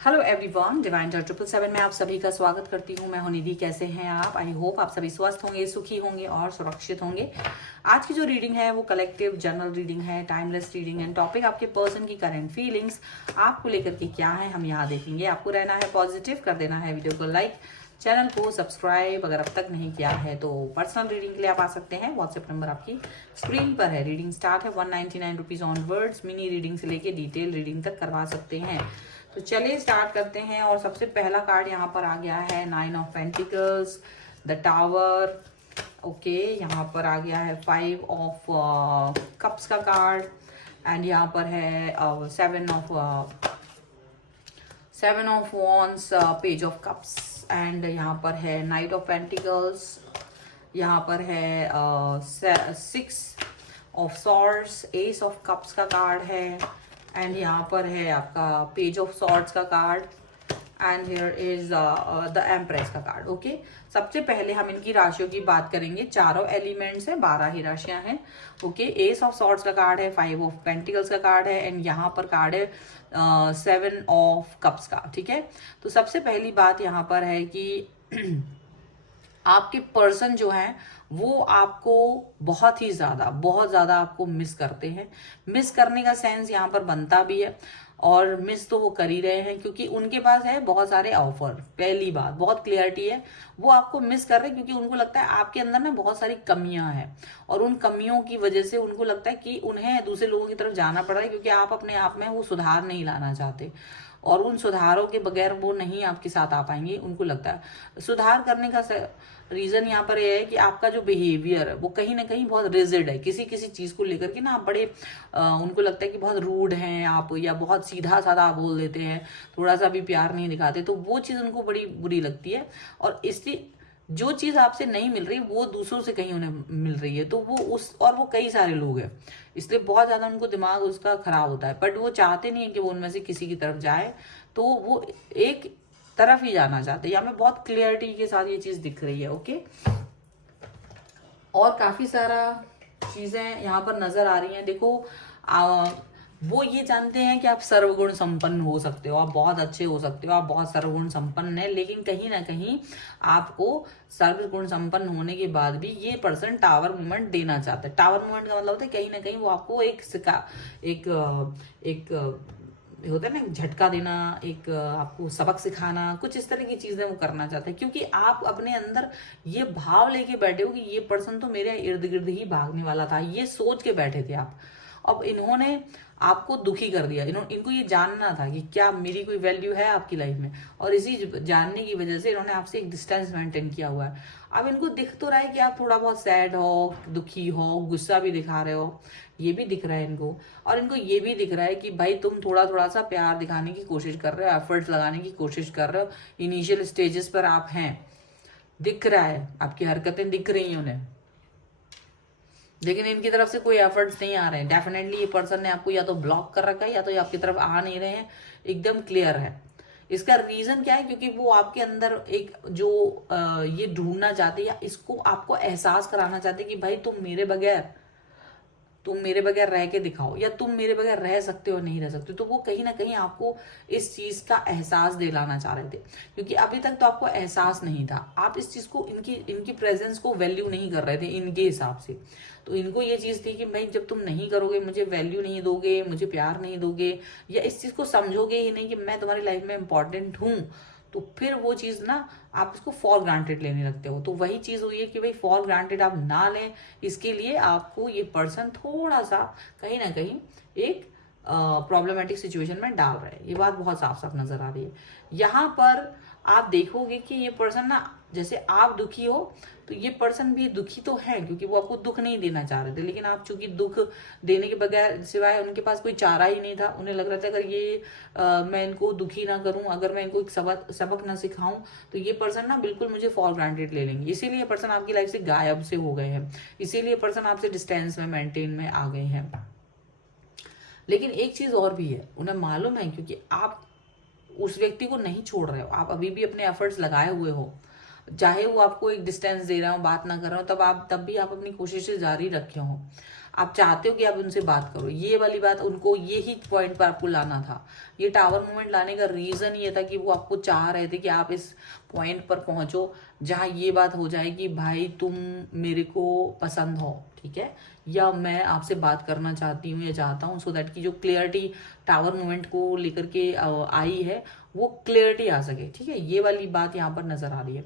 Hello everyone, divine Joy 777 में आप सभी का स्वागत करती हूँ। मैं हूं निधि। कैसे हैं आप? आई होप आप सभी स्वस्थ होंगे, सुखी होंगे और सुरक्षित होंगे। आज की जो रीडिंग है वो कलेक्टिव जनरल रीडिंग है, टाइमलेस रीडिंग है। टॉपिक आपके पर्सन की करंट फीलिंग्स आपको लेकर के क्या है हम यहाँ देखेंगे। आपको रहना है पॉजिटिव, कर देना है वीडियो को लाइक, चैनल को सब्सक्राइब अगर अब तक नहीं किया है तो पर्सनल रीडिंग के लिए आप आ सकते हैं। व्हाट्सएप नंबर आपकी स्क्रीन पर है। रीडिंग स्टार्ट है 199 rupees on words. Mini reading से लेके डिटेल रीडिंग तक करवा सकते हैं। तो चलिए स्टार्ट करते हैं। और सबसे पहला कार्ड यहाँ पर आ गया है 9 of pentacles, the tower. Okay, यहाँ पर आ गया है 5 ऑफ कप्स का कार्ड एंड यहाँ पर है 7 of wands, page of cups and यहाँ पर है नाइट ऑफ पेंटिकल्स। यहाँ पर है 6 of swords, S of cups का कार्ड है एंड यहाँ पर है आपका पेज ऑफ सॉर्ड्स का card and here is the empress का कार्ड। ओके, सबसे पहले हम इनकी राशियों की बात करेंगे। चारों एलिमेंट्स हैं, 12 ही राशियां हैं। ओके, एस ऑफ सॉर्ड्स का कार्ड है, 5 ऑफ पेंटिकल्स का कार्ड है एंड यहाँ पर कार्ड है 7 ऑफ कप्स का। ठीक है, तो सबसे पहली बात यहाँ पर है कि आपके पर्सन जो है वो आपको बहुत ज़्यादा आपको मिस करते हैं। मिस करने का सेंस यहाँ पर बनता भी है और मिस तो वो कर ही रहे हैं क्योंकि उनके पास है बहुत सारे ऑफर। पहली बात बहुत क्लियरिटी है, वो आपको मिस कर रहे हैं क्योंकि उनको लगता है आपके अंदर ना बहुत सारी कमियां हैं और उन कमियों की वजह से उनको लगता है कि उन्हें दूसरे लोगों की तरफ जाना पड़ रहा है क्योंकि आप अपने आप में वो सुधार नहीं लाना चाहते और उन सुधारों के बगैर वो नहीं आपके साथ आ पाएंगे। उनको लगता है सुधार करने का रीजन यहाँ पर यह है कि आपका जो बिहेवियर है वो कहीं ना कहीं बहुत रिजिड है। किसी किसी चीज को लेकर के ना आप बड़े उनको लगता है कि बहुत रूड हैं आप, या बहुत सीधा साधा बोल देते हैं, थोड़ा सा भी प्यार नहीं दिखाते, तो वो चीज उनको बड़ी बुरी लगती है। और इसलिए जो चीज आपसे नहीं मिल रही वो दूसरों से कहीं उन्हें मिल रही है, तो वो कई सारे लोग हैं, इसलिए बहुत ज्यादा उनको दिमाग उसका खराब होता है। बट वो चाहते नहीं है कि वो उनमें से किसी की तरफ जाए, तो वो एक तरफ ही जाना चाहते हैं। यहाँ पे बहुत क्लियरिटी के साथ ये चीज दिख रही है। ओके, और काफी सारा चीजें यहाँ पर नजर आ रही हैं। देखो वो ये जानते हैं कि आप सर्वगुण संपन्न हो सकते हो, आप बहुत अच्छे हो सकते हो, आप बहुत सर्वगुण संपन्न है, लेकिन कहीं ना कहीं आपको सर्वगुण संपन्न होने के बाद भी ये पर्सन टावर मूवमेंट देना चाहता है। टावर मूवमेंट का मतलब होता है कहीं ना कहीं वो आपको एक होता है ना, झटका देना, एक आपको सबक सिखाना, कुछ इस तरह की चीजें वो करना चाहते हैं क्योंकि आप अपने अंदर ये भाव लेके बैठे हो कि ये पर्सन तो मेरे इर्द गिर्द ही भागने वाला था, ये सोच के बैठे थे आप। अब इन्होंने आपको दुखी कर दिया। इनको ये जानना था कि क्या मेरी कोई वैल्यू है आपकी लाइफ में, और इसी जानने की वजह से इन्होंने आपसे एक डिस्टेंस मेंटेन किया हुआ है। अब इनको दिख तो रहा है कि आप थोड़ा बहुत सैड हो, दुखी हो, गुस्सा भी दिखा रहे हो, ये भी दिख रहा है इनको। और इनको ये भी दिख रहा है कि भाई तुम थोड़ा थोड़ा सा प्यार दिखाने की कोशिश कर रहे हो, एफर्ट्स लगाने की कोशिश कर रहे हो, इनिशियल स्टेजेस पर आप हैं, दिख रहा है, आपकी हरकतें दिख रही हैं उन्हें, लेकिन इनकी तरफ से कोई एफर्ट्स नहीं आ रहे हैं। डेफिनेटली ये पर्सन ने आपको या तो ब्लॉक कर रखा है या तो ये आपकी तरफ आ नहीं रहे हैं, एकदम क्लियर है। इसका रीजन क्या है? क्योंकि वो आपके अंदर एक जो ये ढूंढना चाहते हैं या इसको आपको एहसास कराना चाहते हैं कि भाई तुम मेरे बगैर रह के दिखाओ, या तुम मेरे बगैर रह सकते हो नहीं रह सकते। तो वो कहीं ना कहीं आपको इस चीज का एहसास दिलाना चाह रहे थे क्योंकि अभी तक तो आपको एहसास नहीं था। आप इस चीज को, इनकी प्रेजेंस को वैल्यू नहीं कर रहे थे इनके हिसाब से। तो इनको ये चीज थी कि भाई जब तुम नहीं करोगे, मुझे वैल्यू नहीं दोगे, मुझे प्यार नहीं दोगे, या इस चीज को समझोगे ही नहीं कि मैं तुम्हारी लाइफ में इंपॉर्टेंट हूं, तो फिर वो चीज ना आप इसको फॉर ग्रांटेड लेने लगते हो। तो वही चीज हुई है कि भाई फॉर ग्रांटेड आप ना लें, इसके लिए आपको ये पर्सन थोड़ा सा कहीं ना कहीं एक प्रॉब्लमेटिक सिचुएशन में डाल रहे हैं। ये बात बहुत साफ साफ नजर आ रही है। यहाँ पर आप देखोगे कि ये पर्सन ना, जैसे आप दुखी हो तो ये पर्सन भी दुखी तो है क्योंकि वो आपको दुख नहीं देना चाह रहे थे, लेकिन आप चूंकि दुख देने के बगैर सिवाय उनके पास कोई चारा ही नहीं था। उन्हें लग रहा था अगर ये मैं इनको दुखी ना करूं, अगर मैं इनको एक सबक ना सिखाऊं, तो ये पर्सन ना बिल्कुल मुझे फॉर ग्रांटेड ले लेंगे। इसीलिए पर्सन आपकी लाइफ से गायब से हो गए हैं, इसीलिए पर्सन आपसे डिस्टेंस में, मेंटेन में आ गए हैं। लेकिन एक चीज और भी है, उन्हें मालूम है क्योंकि आप उस व्यक्ति को नहीं छोड़ रहे हो, आप अभी भी अपने एफर्ट्स लगाए हुए हो, चाहे वो आपको एक डिस्टेंस दे रहा हो, बात ना कर रहा हो, तब भी आप अपनी कोशिशें जारी रखे हो। आप चाहते हो कि आप उनसे बात करो, ये वाली बात उनको यही पॉइंट पर आपको लाना था। ये टावर मूवमेंट लाने का रीजन ये था कि वो आपको चाह रहे थे कि आप इस पॉइंट पर पहुंचो जहां ये बात हो जाए कि भाई तुम मेरे को पसंद हो, ठीक है, या मैं आपसे बात करना चाहती हूँ या चाहता हूँ, सो दैट की जो क्लियरिटी टावर मूवमेंट को लेकर के आई है वो क्लियरिटी आ सके, ठीक है। ये वाली बात यहाँ पर नजर आ रही है।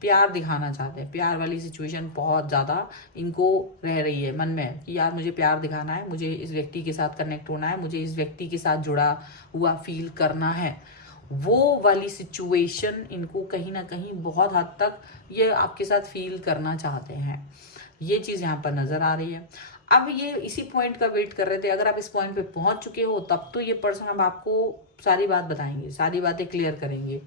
प्यार दिखाना चाहते हैं, प्यार वाली सिचुएशन बहुत ज्यादा इनको रह रही है मन में कि यार मुझे प्यार दिखाना है, मुझे इस व्यक्ति के साथ कनेक्ट होना है, मुझे इस व्यक्ति के साथ जुड़ा हुआ फील करना है। वो वाली सिचुएशन इनको कहीं ना कहीं बहुत हद तक ये आपके साथ फील करना चाहते हैं, ये चीज यहाँ पर नजर आ रही है। अब ये इसी पॉइंट का वेट कर रहे थे। अगर आप इस पॉइंट पे पहुंच चुके हो तब तो ये पर्सन अब आपको सारी बात बताएंगे, सारी बातें क्लियर करेंगे।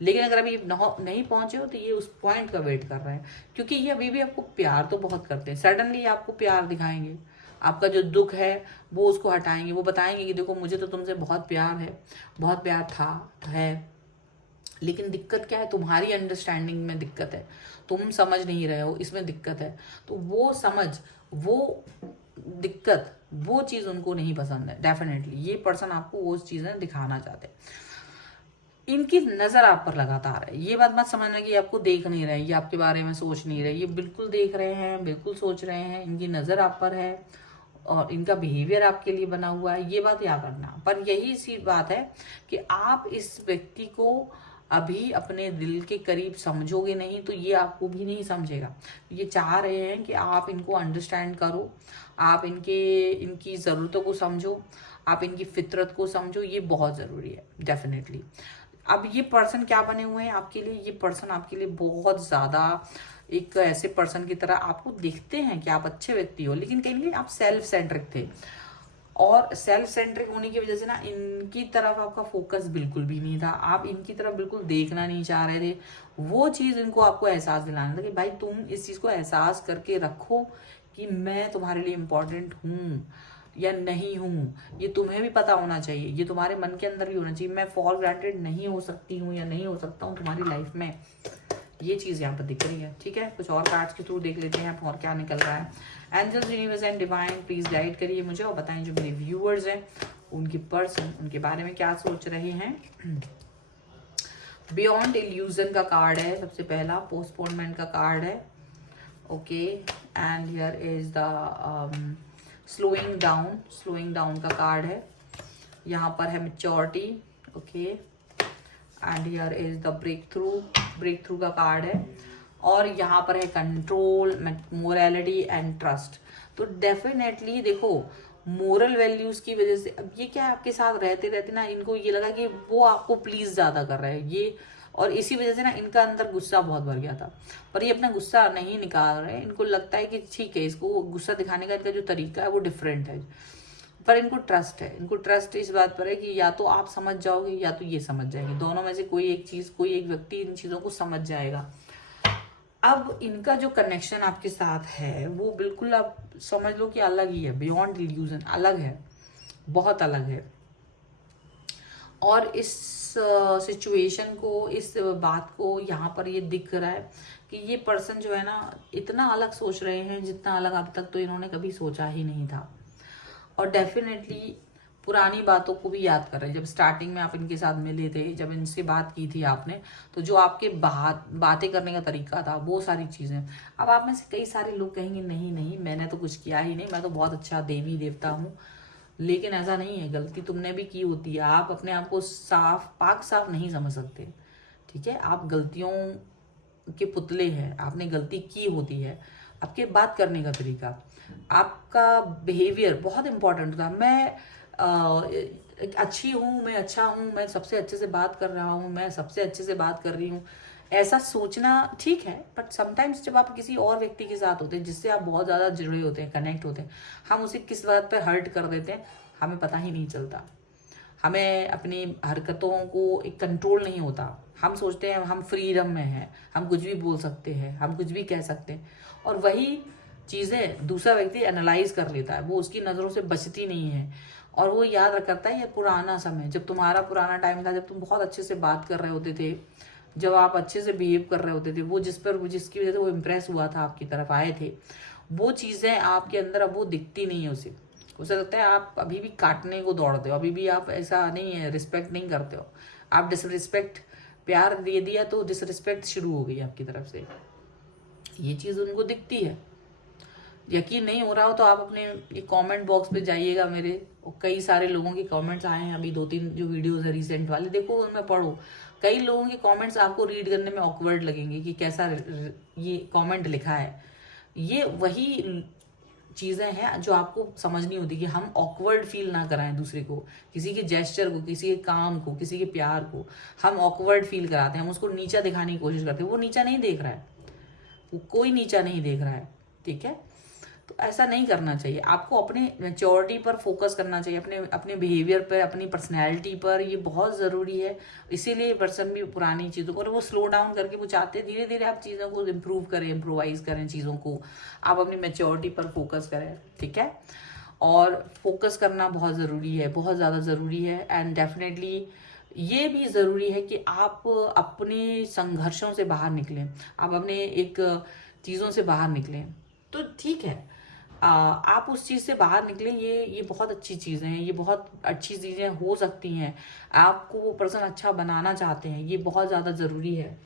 लेकिन अगर अभी नहीं पहुंचे हो तो ये उस पॉइंट का वेट कर रहे हैं, क्योंकि ये अभी भी आपको प्यार तो बहुत करते हैं। सडनली आपको प्यार दिखाएंगे, आपका जो दुख है वो उसको हटाएंगे, वो बताएंगे कि देखो मुझे तो तुमसे बहुत प्यार है, बहुत प्यार था, है, लेकिन दिक्कत क्या है, तुम्हारी अंडरस्टैंडिंग में दिक्कत है, तुम समझ नहीं रहे हो, इसमें दिक्कत है। तो वो समझ, वो दिक्कत, वो चीज उनको नहीं पसंद है। डेफिनेटली ये पर्सन आपको वो चीजें दिखाना चाहते हैं। इनकी नजर आप पर लगातार है। ये बात मत समझना कि आपको देख नहीं रहे, ये आपके बारे में सोच नहीं रहे, ये बिल्कुल देख रहे हैं, बिल्कुल सोच रहे हैं। इनकी नजर आप पर है और इनका बिहेवियर आपके लिए बना हुआ है, ये बात याद रखना। पर यही सी बात है कि आप इस व्यक्ति को अभी अपने दिल के करीब समझोगे नहीं तो ये आपको भी नहीं समझेगा। ये चाह रहे हैं कि आप इनको अंडरस्टैंड करो, आप इनकी ज़रूरतों को समझो, आप इनकी फितरत को समझो, ये बहुत ज़रूरी है डेफिनेटली। अब ये पर्सन क्या बने हुए हैं आपके लिए, ये पर्सन आपके लिए बहुत ज़्यादा एक ऐसे पर्सन की तरह आपको दिखते हैं कि आप अच्छे व्यक्ति हो, लेकिन कहीं ना कहीं आप सेल्फ सेंट्रिक थे। और सेल्फ सेंट्रिक होने की वजह से ना इनकी तरफ आपका फोकस बिल्कुल भी नहीं था, आप इनकी तरफ बिल्कुल देखना नहीं चाह रहे थे। वो चीज़ इनको आपको एहसास दिलाना था कि भाई तुम इस चीज़ को एहसास करके रखो कि मैं तुम्हारे लिए इम्पोर्टेंट हूँ या नहीं हूँ, ये तुम्हें भी पता होना चाहिए, ये तुम्हारे मन के अंदर भी होना चाहिए। मैं फॉर ग्रांटेड नहीं हो सकती हूँ या नहीं हो सकता हूँ तुम्हारी लाइफ में, ये चीज़ यहाँ पर दिख रही है, ठीक है। कुछ और कार्ड्स के थ्रू देख लेते हैं और क्या निकल रहा है। Angels, universe and divine please guide करिए मुझे और बताएं जो मेरे व्यूअर्स हैं उनकी पर्सन उनके बारे में क्या सोच रहे हैं। बियॉन्ड इल्यूजन का कार्ड है सबसे पहला, पोस्टपोनमेंट का कार्ड है, okay. And here is the slowing down का कार्ड है। यहाँ पर है maturity, okay. And here is the break through का कार्ड है। और यहाँ पर है कंट्रोल, मोरालिटी एंड ट्रस्ट। तो डेफिनेटली देखो मोरल वैल्यूज की वजह से अब ये क्या है, आपके साथ रहते रहते ना इनको ये लगा कि वो आपको प्लीज ज्यादा कर रहे हैं ये, और इसी वजह से ना इनका अंदर गुस्सा बहुत भर गया था। पर ये अपना गुस्सा नहीं निकाल रहे, इनको लगता है कि ठीक है, इसको गुस्सा दिखाने का इनका जो तरीका है वो डिफरेंट है। पर इनको ट्रस्ट है, इनको ट्रस्ट इस बात पर है कि या तो आप समझ जाओगे या तो ये समझ जाएंगे, दोनों में से कोई एक चीज, कोई एक व्यक्ति इन चीजों को समझ जाएगा। अब इनका जो कनेक्शन आपके साथ है वो बिल्कुल आप समझ लो कि अलग ही है, बियॉन्ड इल्यूजन, अलग है, बहुत अलग है। और इस सिचुएशन को, इस बात को यहाँ पर ये दिख रहा है कि ये पर्सन जो है ना इतना अलग सोच रहे हैं जितना अलग अब तक तो इन्होंने कभी सोचा ही नहीं था। और डेफिनेटली पुरानी बातों को भी याद कर रहे हैं। जब स्टार्टिंग में आप इनके साथ मिले थे, जब इनसे बात की थी आपने, तो जो आपके बातें करने का तरीका था, वो सारी चीज़ें। अब आप में से कई सारे लोग कहेंगे नहीं मैंने तो कुछ किया ही नहीं, मैं तो बहुत अच्छा देवी देवता हूँ। लेकिन ऐसा नहीं है, गलती तुमने भी की होती है। आप अपने आप को पाक साफ नहीं समझ सकते, ठीक है। आप गलतियों के पुतले हैं, आपने गलती की होती है। आपके बात करने का तरीका, आपका बिहेवियर बहुत इंपॉर्टेंट था। मैं अच्छी हूँ, मैं अच्छा हूँ, मैं सबसे अच्छे से बात कर रहा हूँ, मैं सबसे अच्छे से बात कर रही हूँ, ऐसा सोचना ठीक है। बट समटाइम्स जब आप किसी और व्यक्ति के साथ होते हैं जिससे आप बहुत ज़्यादा जुड़े होते हैं, कनेक्ट होते हैं, हम उसे किस बात पर हर्ट कर देते हैं हमें पता ही नहीं चलता। हमें अपनी हरकतों को एक कंट्रोल नहीं होता। हम सोचते हैं हम फ्रीडम में हैं, हम कुछ भी बोल सकते हैं, हम कुछ भी कह सकते हैं, और वही चीज़ें दूसरा व्यक्ति एनालाइज कर लेता है, वो उसकी नज़रों से बचती नहीं है। और वो याद रखता है ये पुराना समय, जब तुम्हारा पुराना टाइम था, जब तुम बहुत अच्छे से बात कर रहे होते थे, जब आप अच्छे से बिहेव कर रहे होते थे, वो जिसकी वजह से वो इम्प्रेस हुआ था, आपकी तरफ आए थे, वो चीज़ें आपके अंदर अब वो दिखती नहीं है उसे लगता है आप अभी भी काटने को दौड़ते हो, अभी भी आप ऐसा नहीं है, रिस्पेक्ट नहीं करते हो आप, डिसरिस्पेक्ट, प्यार दे दिया तो डिसरिस्पेक्ट शुरू हो गई आपकी तरफ से, ये चीज़ उनको दिखती है। यकीन नहीं हो रहा हो तो आप अपने ये कमेंट बॉक्स पे जाइएगा मेरे, और कई सारे लोगों के कमेंट्स आए हैं अभी 2-3 जो वीडियोस है रिसेंट वाले, देखो उनमें पढ़ो। कई लोगों के कमेंट्स आपको रीड करने में ऑकवर्ड लगेंगे कि कैसा ये कमेंट लिखा है। ये वही चीज़ें हैं जो आपको समझनी होती है कि हम ऑकवर्ड फील ना कराएं दूसरे को, किसी के जेस्चर को, किसी के काम को, किसी के प्यार को हम ऑकवर्ड फील कराते हैं, हम उसको नीचा दिखाने की कोशिश करते हैं। वो नीचा नहीं देख रहा है, वो कोई नीचा नहीं देख रहा है, ठीक है। तो ऐसा नहीं करना चाहिए, आपको अपने मैच्योरिटी पर फोकस करना चाहिए, अपने बिहेवियर पर, अपनी पर्सनैलिटी पर, ये बहुत ज़रूरी है। इसीलिए पर्सन भी पुरानी चीज़ों को वो स्लो डाउन करके वो चाहते हैं धीरे धीरे आप चीज़ों को इम्प्रूव करें, इम्प्रोवाइज करें चीज़ों को, आप अपनी मैच्योरिटी पर फोकस करें, ठीक है। और फोकस करना बहुत ज़रूरी है, बहुत ज़्यादा ज़रूरी है। एंड डेफिनेटली ये भी ज़रूरी है कि आप अपने संघर्षों से बाहर निकलें, आप अपने एक चीज़ों से बाहर निकलें, तो ठीक है आप उस चीज़ से बाहर निकलें, ये बहुत अच्छी चीज़ें हैं, ये बहुत अच्छी चीज़ें हो सकती हैं। आपको वो पर्सन अच्छा बनाना चाहते हैं, ये बहुत ज़्यादा ज़रूरी है।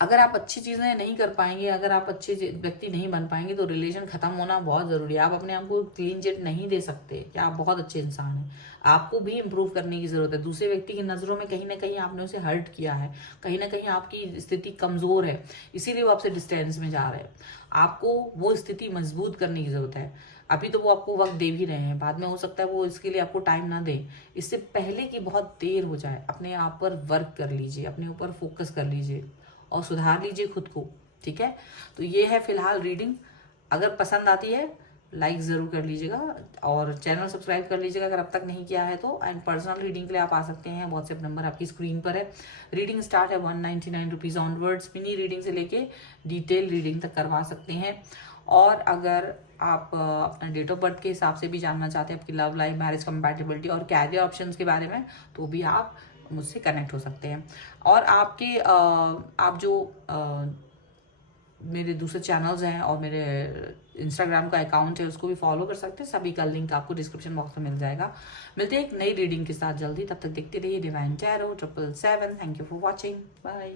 अगर आप अच्छी चीज़ें नहीं कर पाएंगे, अगर आप अच्छे व्यक्ति नहीं बन पाएंगे तो रिलेशन ख़त्म होना बहुत ज़रूरी है। आप अपने आप को क्लीन चिट नहीं दे सकते कि आप बहुत अच्छे इंसान हैं, आपको भी इम्प्रूव करने की ज़रूरत है। दूसरे व्यक्ति की नज़रों में कहीं ना कहीं आपने उसे हर्ट किया है, कहीं ना कहीं आपकी स्थिति कमज़ोर है, इसीलिए वो आपसे डिस्टेंस में जा रहे हैं। आपको वो स्थिति मजबूत करने की ज़रूरत है। अभी तो वो आपको वक्त दे भी रहे हैं, बाद में हो सकता है वो इसके लिए आपको टाइम ना दें, इससे पहले कि बहुत देर हो जाए अपने आप पर वर्क कर लीजिए, अपने ऊपर फोकस कर लीजिए और सुधार लीजिए खुद को, ठीक है। तो ये है फिलहाल रीडिंग, अगर पसंद आती है लाइक ज़रूर कर लीजिएगा और चैनल सब्सक्राइब कर लीजिएगा अगर अब तक नहीं किया है तो। एंड पर्सनल रीडिंग के लिए आप आ सकते हैं, व्हाट्सएप नंबर आपकी स्क्रीन पर है। रीडिंग स्टार्ट है 199 रुपीज़ ऑनवर्ड्स, मिनी रीडिंग से लेके डिटेल रीडिंग तक करवा सकते हैं। और अगर आप अपना डेट ऑफ बर्थ के हिसाब से भी जानना चाहते हैं, आपकी लव लाइफ, मैरिज कंपैटिबिलिटी और कैरियर ऑप्शंस के बारे में, तो भी आप मुझसे कनेक्ट हो सकते हैं। और आपके आप जो मेरे दूसरे चैनल्स हैं और मेरे इंस्टाग्राम का अकाउंट है उसको भी फॉलो कर सकते हैं, सभी का लिंक आपको डिस्क्रिप्शन बॉक्स में मिल जाएगा। मिलते हैं एक नई रीडिंग के साथ जल्दी, तब तक देखते रहिए divine tarot 777। Thank you for watching, bye.